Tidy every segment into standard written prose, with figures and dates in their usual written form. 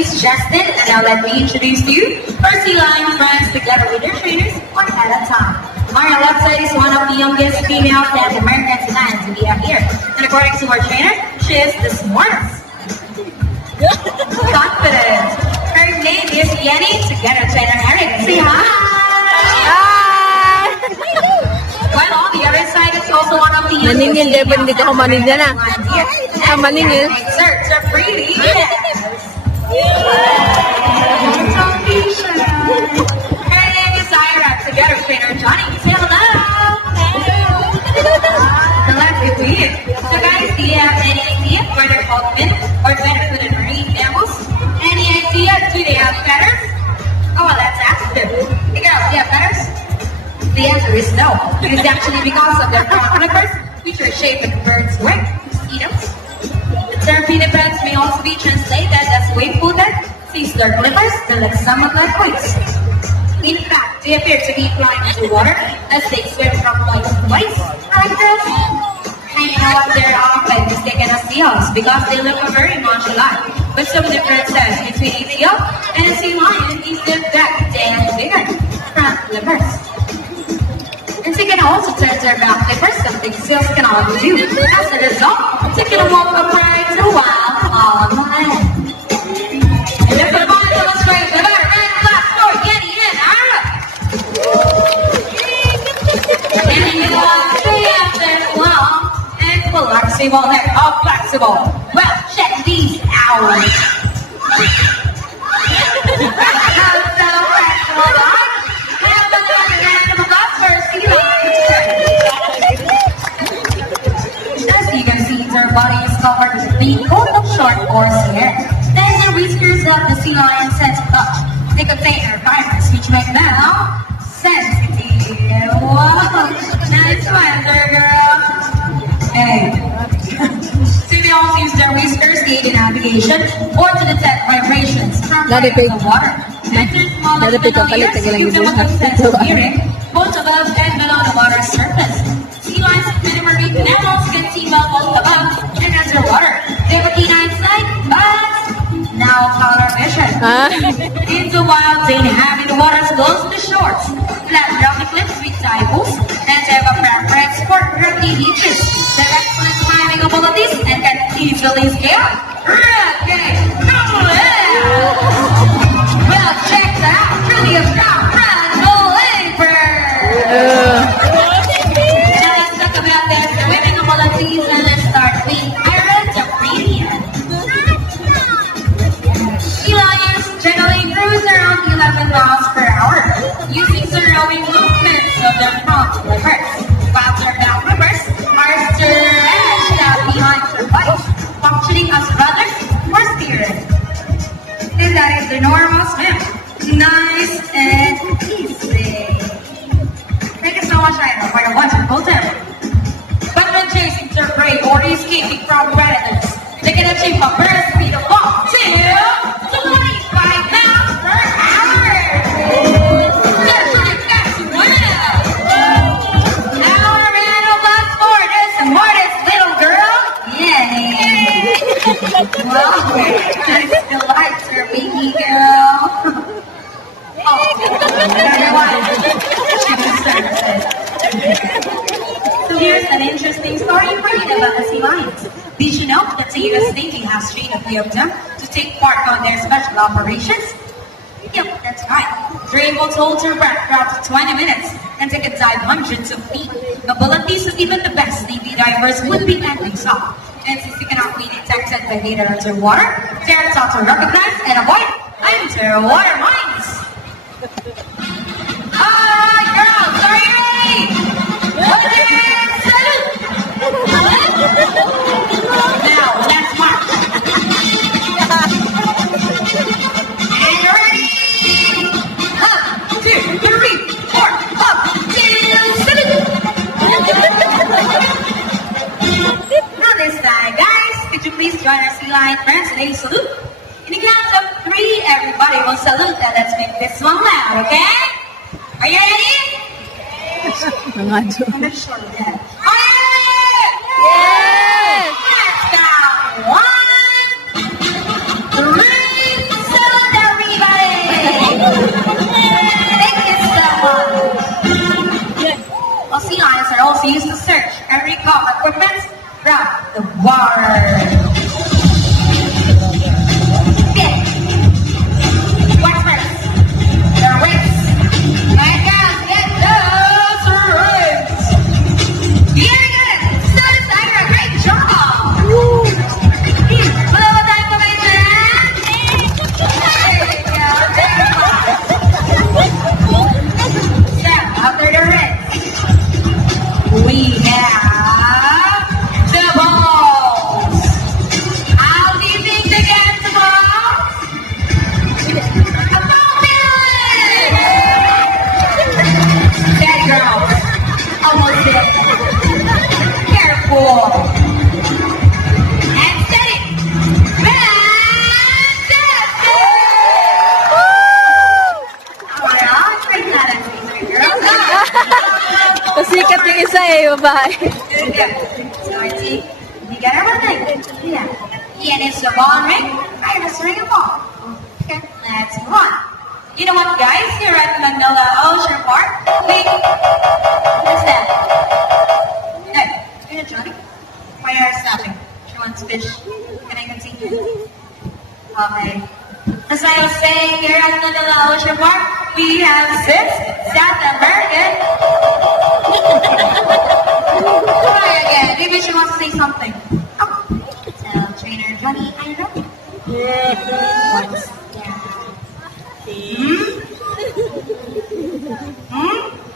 name is Justin, and now let me introduce to you our sea lion friends together with their trainers one at a time. On our left side is one of the youngest female Native American sea lions we have here. And according to our trainer, she is the smartest, confident. Her name is Yenny, together with trainer Eric. Say hi! While on the other side is also one of the youngest Maningil, dapat hindi ka kumanin dyan ah. Maningil. Excerpts are pretty. Her name is Ira, together with trainer Johnny. Say hello. Hello, weird. So guys, do you have any idea where they're called fin or better-footed marine mammals? Any idea? Do they have feathers? Oh, well, let's ask them. Hey girls, do you have feathers? The answer is no. It is actually because of their front flippers, which are shaped like birds' wing. Mosquitoes. The term pinnipeds may also be translated as wave-footed, since their flippers they look somewhat like wings. In fact, they appear to be flying into water as they swim from point to place. Right, girls? And you know what? They're often mistaken as seals because they look very much alike. But some differences between a seal and a sea lion is the fact they have bigger front flippers. And they can also turn their back flippers, something seals cannot do. As a result, they can walk upright to wild on land. And if the body illustrates the better red glass for Yenny and Ira. And you know what? They have this long and flexible neck. Oh, flexible. Well, check these out. How so flexible, dog? As you can see, their body is covered with thick coat of short coarse hair. Then the whiskers of the sea lion sense of touch. They contain their fibers, which make them sensitive. Whoa, nice wonder, girl. Hey. So they also use their whiskers to aid in navigation or to detect vibrations from the water. And their small ears give them a good sense of hearing, both above and below the water's surface. Sea lions and many marine mammals can see well both above and underwater. They have a keen eyesight, but now color vision. In the wild, they inhabit the waters close to the shores, flat rocky cliffs with typhoons, and they have a preference for rocky beaches. They have excellent climbing abilities and can easily scale rocky cliffs. Well, check that out. Really a strong front Now let's talk about their swimming abilities and let's start with Ira the Premium. Sea lions generally cruise around 11 miles per hour using the rowing movements of their front flippers, while their back flippers are stretched out behind their bodies, functioning as rudders or steering. And that is the normal swim. Nice and easy. Thank you so much, Ira, for your wonderful tip. But when chasing their prey or escaping from predators, they can achieve a burst speed of up to 25 miles per hour. That's pretty fast, well. Now our round of applause for the smartest little girl, Yenny. Well, I still like her, baby girl. So here's an interesting story for you about the sea lions. Did you know that the U.S. Navy has trained a few of them to take part on their special operations? Yep, that's right. They're able to hold their breath for up to 20 minutes and take a dive hundreds of feet. Abilities that even the best Navy divers would be envious of. And since they cannot be detected by data underwater, they are taught to recognize and avoid underwater mines. Girls, are you ready? Salute! Now, let's march. And ready? 1, 2, 3, 4, up, and salute! On this side, guys, could you please join our sea lion friends in a salute? In the count of 3, everybody will salute, and let's make this one loud, okay? Are you ready? I'm sure of that. Are you ready? Yes! Let's go. 1, 3, from the water. Fifth. What's first? The ribs. My girls, get those ribs. Very good. So Syra, great job. Wala ba tayong kamay dyan? There you go. So, after the ribs, we have the balls. How do you think they get the balls? A ball billion! Bad girls. Almost there. Careful. And steady. Fantastic! Alright, try that as a girl. Pasikat yung isa eh, babae. Good. So I think you got everything. Yeah. Ian is the ball ring. I was ring a ball. Okay, let's move on. You know what, guys? Here at Manila Ocean Park, what's that? Hey, you know Johnny? Why are you stopping? She wants fish. Can I continue? Okay. As I was saying, here at Manila Ocean Park, we have 6 South American. Try again. Maybe she wants to say something. Oh. Tell trainer Johnny, I know. What's that?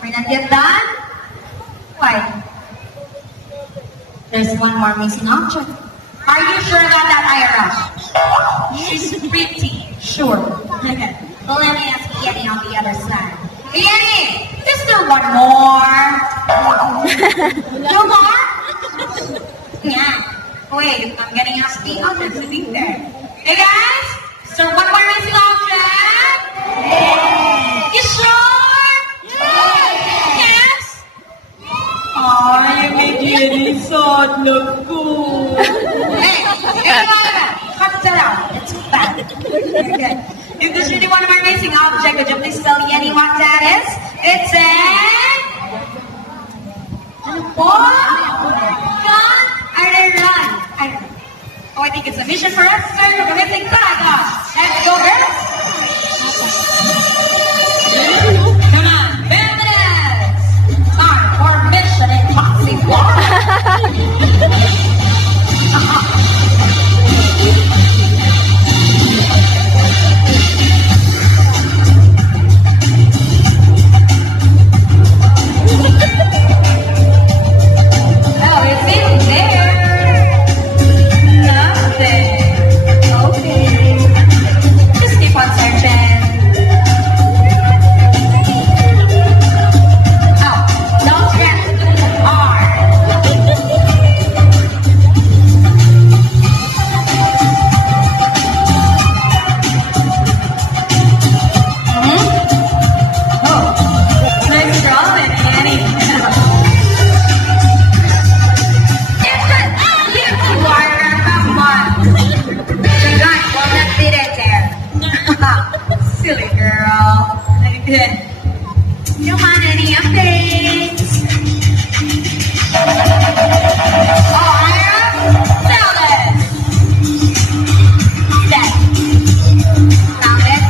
We're not yet done? Why? There's one more missing object. Are you sure about that, Ira? She's pretty sure. Okay. Well, let me ask Yenny on the other side. Yenny, just do one more. No more? Yeah. Wait, I'm getting asked the others to be there. Hey guys, so one more missing object? Yeah. You sure? Yes? Oh, you made Yenny sad, look cool. Hey, cut that out. It's bad. Okay. If there's really one more missing object, would you please tell Yenny what that is? It's a ball, gun, and a run. I don't know. Oh, I think it's a mission for us, sir. We're missing Paragon. Let's go, girls. Come on, bandits. Time for mission impossible. Oh, it's in there. Nothing. Okay. Just keep on searching. Oh, don't forget R. Oh, nice drawing, Annie. Silly girl. Good. Come on, any updates? Oh, Ira? Tell us. Dead. Found it.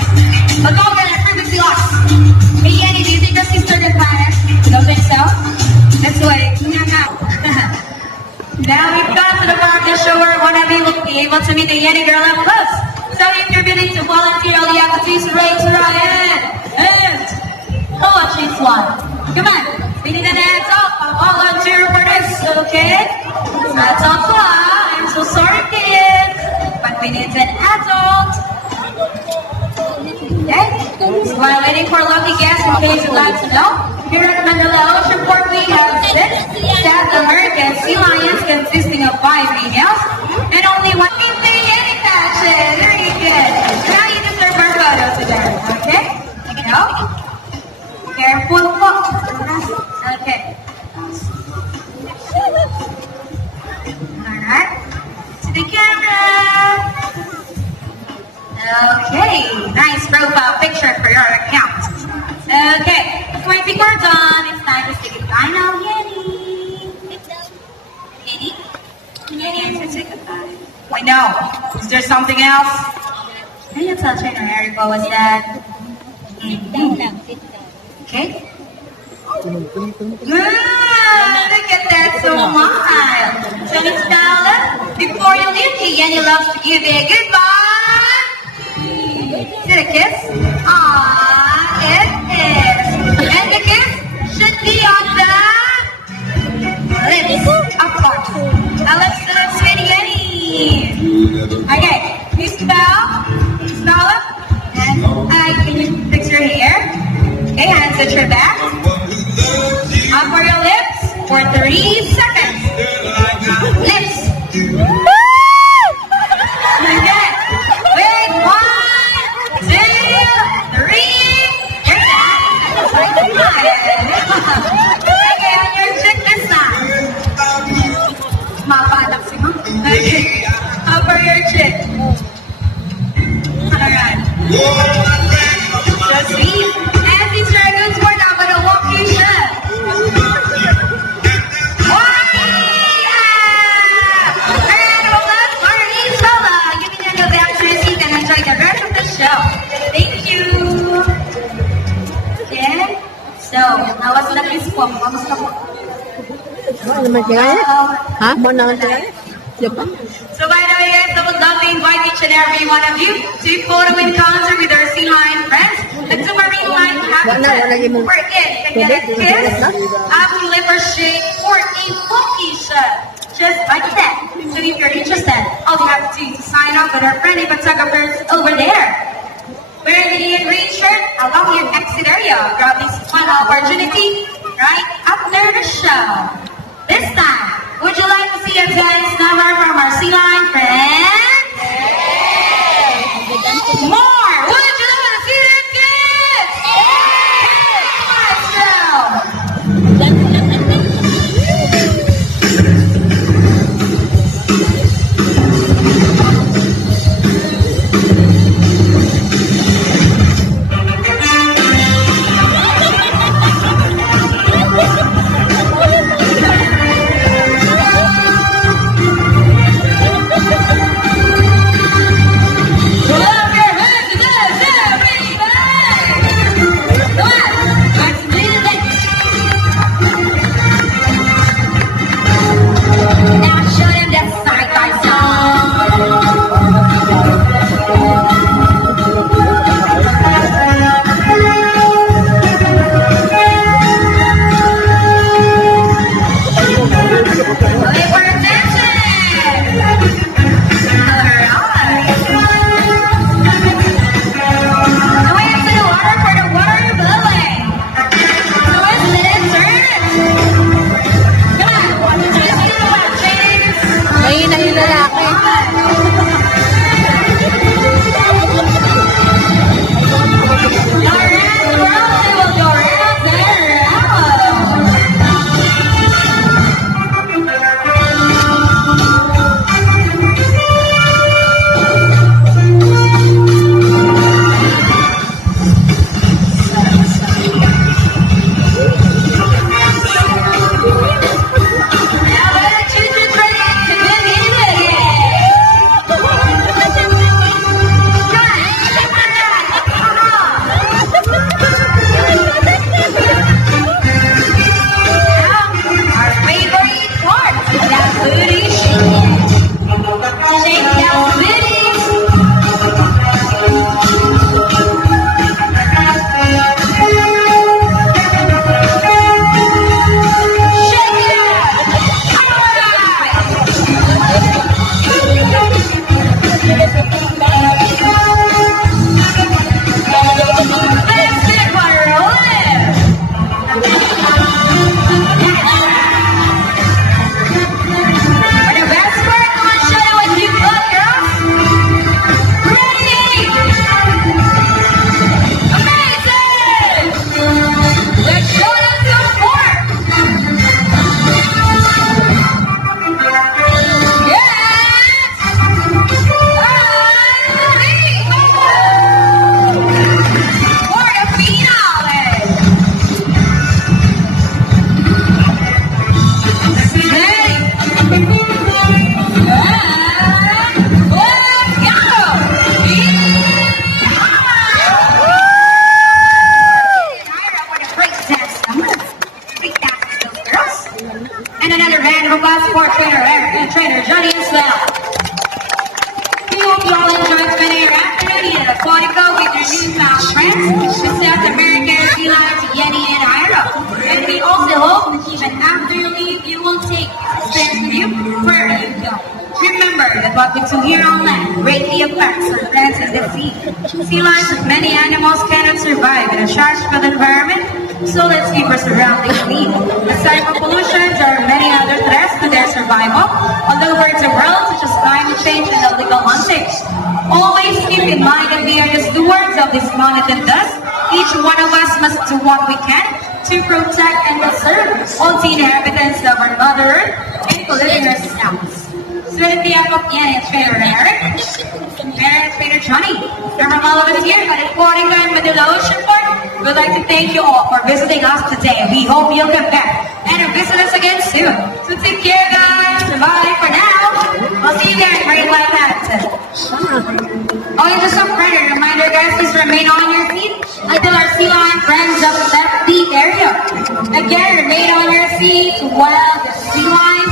But go get it. Previously lost. Hey, Yenny, do you think that's the certain planet? Don't think so? Let's wait. Now we've got to the part of the show where one of you will be able to meet the Yenny girl up close. So if you're willing to volunteer, all you have to do is raise your hand. And pull up this one. Come on. We need an adult. I'll volunteer for this, okay? Adult class. I'm so sorry, kids. But we need an adult. Okay? So while waiting for a lucky guest, in case you'd like to know, here at Mandala Ocean Port, we have 6 South American sea lions consisting of 5 females and only 1 Yenny patches. Very good. Now you deserve our photo together, okay? No? Careful. Okay. Alright. To the camera. Okay. Nice profile picture for your account. Okay. So I think we're done. It's time to say goodbye now, Yenny. Yenny? need to say goodbye. I know. Is there something else? Can you tell Trainer Eric what was that? Okay. Look at that smile. So Miss Nala, before you leave, Yanni loves to give a goodbye. Is it a kiss? Aww, it is. And the kiss should be on the lips, of course. Now let's do it, sweetie Yanni. Okay, Miss Nala, and can you fix your hair? Okay, hands at your back. Up for your lips for 3 seconds. Lips. Okay. Wait, 1, 2, 3. You're done. Okay, on your check this time. Mapanak si Mom. Okay. Up for your cheek. Alright. Just breathe. And these are good for now, but I'll walk you shut. Enjoy the rest of the show. Thank you. Okay. So, nawas na please po. Kamusta po? Ano naman tingay? Ha? Mo naman tingay? Diba? So by the way guys, I would love to invite each and every one of you to photo encounter with our C-Line friends at the Marine Line Habitat. We're in to get a kiss, apple liver shake, or a funky shot. Just like that. So if you're interested, all you have to do is sign up with our friendly photographers over there. Wear the green shirt along your exit area. Grab this fun opportunity right after the show. This time, would you like to see a dance number from our C-Line friends? More! Would you like to see the kids? Let's go! our newfound friends, the South American sea lions Yeti and Ira. And we also hope that even after you leave, you will take this experience with you wherever you go. Remember that what we do here on land greatly affects our plants in the sea. Sea lions and many animals cannot survive in a harsh-filled environment, so let's keep our surroundings clean. Aside from pollution, there are many other threats to their survival, although birds of world such as climate change and illegal hunting. Always keep in mind that we are the stewards of this planet and thus, each one of us must do what we can to protect and preserve all the inhabitants of our Mother Earth and to live in our surroundings. So with the help of Ian and Trainer Eric, and Trainer Johnny, from all of us here at Aquatic and Manila Ocean Park, we'd like to thank you all for visiting us today. We hope you'll come back and visit us again soon. So take care, guys. Bye for now. We'll see you guys right like that. Oh, and just a friendly reminder, guys, please remain on your feet until our sea lion friends have left the area. Again, remain on your feet while the sea lion